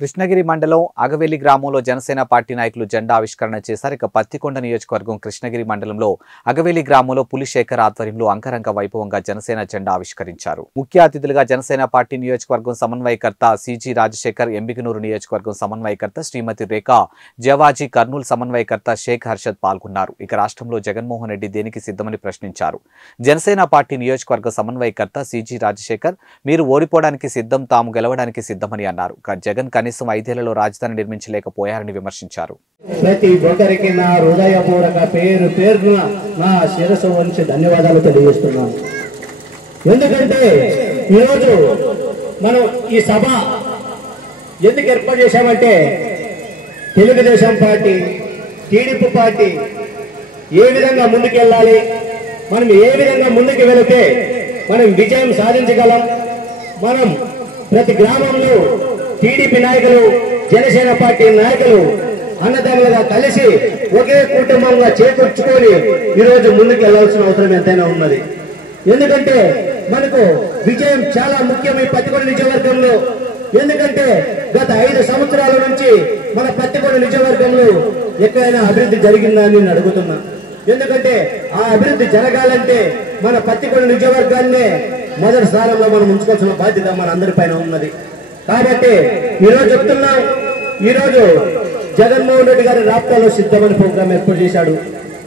కృష్ణగిరి మండలం అగవేలి గ్రామంలో జనసేన పార్టీ నాయకులు జెండా ఆవిష్కరణ చేశారు. ఇక పత్తికొండ నియోజకవర్గం కృష్ణగిరి మండలంలో అగవేలి గ్రామంలో పులిశేఖర్ ఆధ్వర్యంలో అంగరంగ వైభవంగా జనసేన జెండా ఆవిష్కరించారు. ముఖ్య అతిథులుగా జనసేన పార్టీ నియోజకవర్గం సమన్వయకర్త సిజి రాజశేఖర్, ఎంబిగనూరు నియోజకవర్గం సమన్వయకర్త శ్రీమతి రేఖా జవాజీ, కర్నూలు సమన్వయకర్త షేక్ హర్షద్ పాల్గొన్నారు. ఇక రాష్ట్రంలో జగన్మోహన్ రెడ్డి దేనికి సిద్ధమని ప్రశ్నించారు. జనసేన పార్టీ నియోజకవర్గ సమన్వయకర్త సిజి రాజశేఖర్, మీరు ఓడిపోవడానికి సిద్ధం, తాము గెలవడానికి సిద్ధమని అన్నారు. జగన్ కనీసం 5 ఏళ్లలో రాజధాని నిర్మించలేకపోయారని విమర్శించారు. ప్రతి ఒక్కరికి నా హృదయపూర్వక పేరున నా శిరస్సు వంచి ధన్యవాదాలు తెలియజేస్తున్నాను. ఎందుకంటే ఈరోజు మనం ఈ సభ ఎందుకు ఏర్పాటు చేశామంటే తెలుగుదేశం పార్టీ, టీడీపీ పార్టీ ఏ విధంగా ముందుకెళ్ళాలి, మనం ఏ విధంగా ముందుకు వెళితే మనం విజయం సాధించగలం, మనం ప్రతి గ్రామంలో టీడీపీ నాయకులు, జనసేన పార్టీ నాయకులు అన్నదమ్ములుగా కలిసి ఒకే కుటుంబంగా చేకూర్చుకొని ఈరోజు ముందుకు వెళ్లాల్సిన అవసరం ఎంతైనా ఉన్నది. ఎందుకంటే మనకు విజయం చాలా ముఖ్యం ఈ పత్తికొండ నియోజకవర్గంలో. ఎందుకంటే గత 5 సంవత్సరాల నుంచి మన పత్తికొండ నియోజకవర్గంలో ఎక్కడైనా అభివృద్ధి జరిగిందా అని నేను అడుగుతున్నా. ఎందుకంటే ఆ అభివృద్ధి జరగాలంటే మన పత్తికొండ నియోజకవర్గాన్నే మొదటి స్థానంలో మనం ఉంచుకోవాల్సిన బాధ్యత మన అందరిపైన ఉన్నది. కాబట్టి ఈరోజు చెప్తున్నాం, ఈరోజు జగన్మోహన్ రెడ్డి గారి రాప్తాలో సిద్ధమని ప్రోగ్రాం ఏర్పాటు చేశాడు.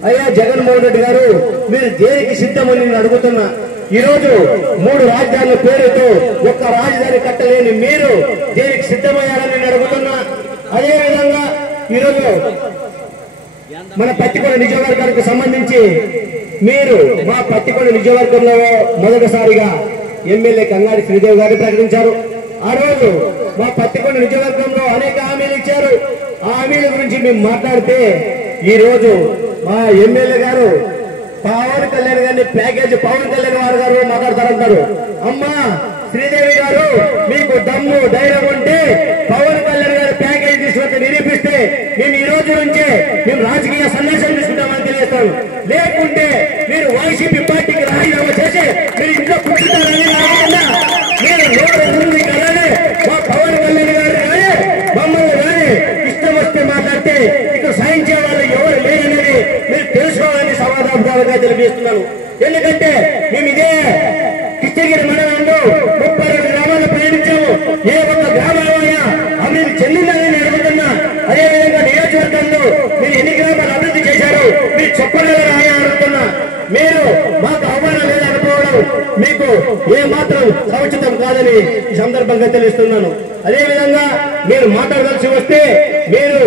అయ్యా జగన్మోహన్ రెడ్డి గారు, మీరు దేనికి సిద్ధమని నేను అడుగుతున్నా. ఈరోజు 3 రాజధానుల పేరుతో ఒక్క రాజధాని కట్టలేని మీరు దేనికి సిద్ధమయ్యారని నేను అడుగుతున్నా. అదేవిధంగా ఈరోజు మన పత్తికొండ నియోజకవర్గానికి సంబంధించి మీరు మా పత్తికొండ నియోజకవర్గంలో మొదటిసారిగా ఎమ్మెల్యే కంగారి శ్రీదేవి గారిని ప్రకటించారు. ఆ రోజు మా పత్తికొండ నియోజకవర్గంలో అనేక హామీలు ఇచ్చారు. ఆ హామీల గురించి మేము మాట్లాడితే ఈ రోజు మా ఎమ్మెల్యే గారు పవన్ కళ్యాణ్ గారిని ప్యాకేజ్ పవన్ కళ్యాణ్ గారు మాట్లాడతారంటారు. అమ్మా శ్రీదేవి గారు, మీకు దమ్ము ధైర్యం ఉంటే పవన్ కళ్యాణ్ గారు ప్యాకేజ్ తీసుకొచ్చి నిరూపిస్తే మేము ఈ రోజు నుంచే మేము రాజకీయ సన్యాసం తీసుకుంటామని తెలియజేస్తాను. లేకుంటే మీరు వైసీపీ పార్టీకి రాజీనామా చేసి మీరు ఇంట్లో కూర్చుంటారని మీరు నోరు కలానే మా పవన్ కళ్యాణ్ గారు కానీ మమ్మల్ని కానీ ఇష్టం వస్తే మాట్లాడితే ఇక్కడ సాయించే వాళ్ళు ఎవరు లేరనేది మీరు తెలుసుకోవాలని సమాధానంగా తెలియజేస్తున్నాను. ఎందుకంటే మేము ఇదే కృష్ణగిరి మండలంలో 32 గ్రామాలు ప్రయాణించాము. ఏ ఒక్క గ్రామాలైనా అభివృద్ధి చెందిందని నేను అడుగుతున్నా. అదేవిధంగా నియోజకవర్గంలో మీరు ఎన్ని గ్రామాలు అభివృద్ధి చేశారు మీరు చెప్పలేదని అడుగుతున్నా. మీరు మాకు అవమానం లేదనుకోవడం మీకు ఏ మాత్రం సముచితం కాదని ఈ సందర్భంగా తెలుస్తున్నాను. అదేవిధంగా మీరు మాట్లాడవలసి వస్తే మీరు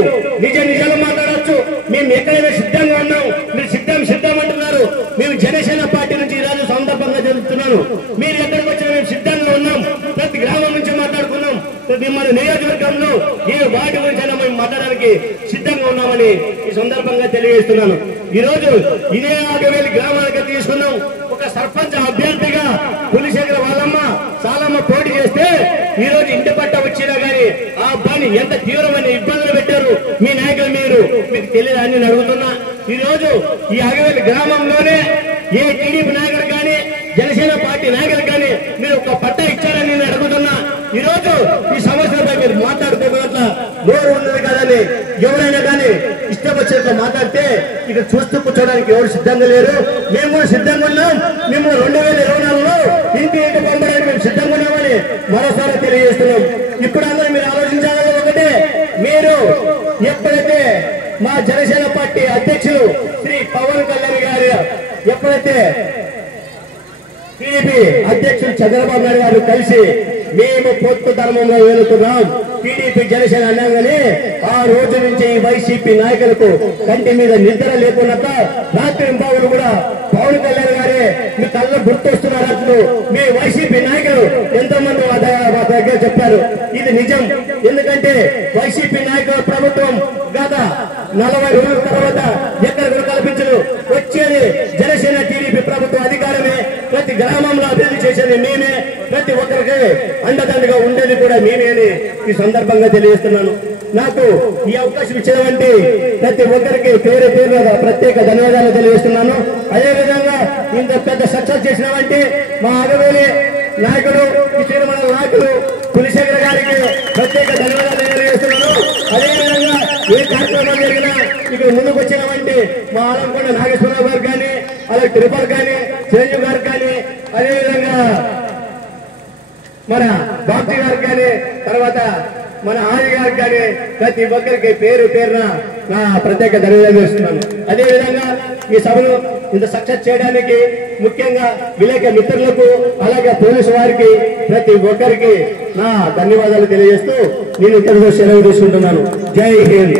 నిజాలు మాట్లాడవచ్చు. మేము ఎక్కడైనా సిద్ధంగా ఉన్నాం. మీరు సిద్ధం అంటున్నారు. మేము జనసేన పార్టీ నుంచి ఈరోజు సందర్భంగా చెబుతున్నాను. మీరు ఎక్కడికి వచ్చినా మేము సిద్ధంగా ఉన్నాం. ప్రతి గ్రామం నుంచి మాట్లాడుకున్నాం. ప్రతి మన నియోజకవర్గంలో ఏ వాటి గురించి మేము మాట్లాడడానికి సిద్ధంగా ఉన్నామని ఈ సందర్భంగా తెలియజేస్తున్నాను. ఈ రోజు ఇదే అగవేలి గ్రామానికి తీసుకున్నాం. ఒక సర్పంచ్ అభ్యర్థిగా పులిశేఖర్ వాళ్ళమ్మ సాలమ్మ పోటీ చేస్తే ఈ రోజు ఇంటి పట్ట వచ్చినా గానీ ఆ అబ్బాయిని ఎంత తీవ్రమైన ఇబ్బందులు పెట్టారు మీ నాయకులు మీకు తెలియదు అని నేను అడుగుతున్నా. ఈ రోజు ఈ అగవేలి గ్రామంలోనే ఏ టీడీపీ నాయకులు కానీ జనసేన పార్టీ నాయకులు కానీ మీరు ఒక పట్ట ఇచ్చారని నేను అడుగుతున్నా. ఈ రోజు ఈ సమస్యలపై మీరు మాట్లాడుకోగల నోరు ఉన్నది కదని ఎవరైనా కానీ ఇష్టం వచ్చినట్టు మాట్లాడితే ఇక్కడ చూస్తూ కూర్చోడానికి ఎవరు సిద్ధంగా లేరు. మేము కూడా సిద్ధంగా ఉన్నాం. మేము 2024లో ఇంటి పంపడానికి మేము సిద్ధంగా ఉన్నామని మరోసారి తెలియజేస్తున్నాం. ఇప్పుడు అందరూ మీరు ఆలోచించాలని ఒకటే, మీరు ఎప్పుడైతే మా జనసేన పార్టీ అధ్యక్షులు శ్రీ పవన్ కళ్యాణ్ గారు ఎప్పుడైతే టీడీపీ అధ్యక్షులు చంద్రబాబు నాయుడు గారు కలిసి మేము పొత్తు ధర్మంలో వెళుతున్నాం టీడీపీ జనసేన అనగానే ఆ రోజు నుంచి ఈ వైసీపీ నాయకులకు కంటి మీద నిద్ర లేకున్నాక రాత్రి బాబులు కూడా పవన్ కళ్యాణ్ గారే మీ కళ్ళ గుర్తొస్తున్నారు. మీ వైసీపీ నాయకులు ఎంతో మంది మా దగ్గర చెప్పారు. ఇది నిజం. ఎందుకంటే వైసీపీ నాయకుల ప్రభుత్వం గత 40 రోజుల తర్వాత ఎక్కడ కూడా కల్పించరు. వచ్చేది జనసేన టీడీపీ ప్రభుత్వం అధికారమే. ప్రతి గ్రామంలో అభివృద్ధి చేసేది మేమే. ప్రతి ఒక్కరికి అండదండగా ఉండేది కూడా మేమే అని ఈ సందర్భంగా తెలియజేస్తున్నాను. నాకు ఈ అవకాశం ఇచ్చినటువంటి ప్రతి ఒక్కరికి పేరు ప్రత్యేక ధన్యవాదాలు తెలియజేస్తున్నాను. అదేవిధంగా ఇంత పెద్ద సక్సెస్ చేసినవంటే మా అగవేలి నాయకుడు, ఈ శ్రీమండల నాయకులు పులిశేఖర్ గారికి ప్రత్యేక ధన్యవాదాలు ఏ కార్యక్రమాలు జరిగినా ఇక్కడ ముందుకు వచ్చినామంటే మా ఆలంకొండ నాగేశ్వరరావు గారు కానీ, అలాగే తిరుపతి కానీ, చిరంజీవి గారు కానీ, అదేవిధంగా మన బాబ్జీ గారికి కానీ, తర్వాత మన ఆది గారికి కానీ ప్రతి ఒక్కరికి పేరు పేరున నా ప్రత్యేక ధన్యవాదాలు చేస్తున్నాను. అదేవిధంగా ఈ సభను ఇంత సక్సెస్ చేయడానికి ముఖ్యంగా విలేకరుల మిత్రులకు, అలాగే పోలీసు వారికి, ప్రతి ఒక్కరికి నా ధన్యవాదాలు తెలియజేస్తూ నేను ఇక్కడితో సెలవు తీసుకుంటున్నాను. జై హింద్.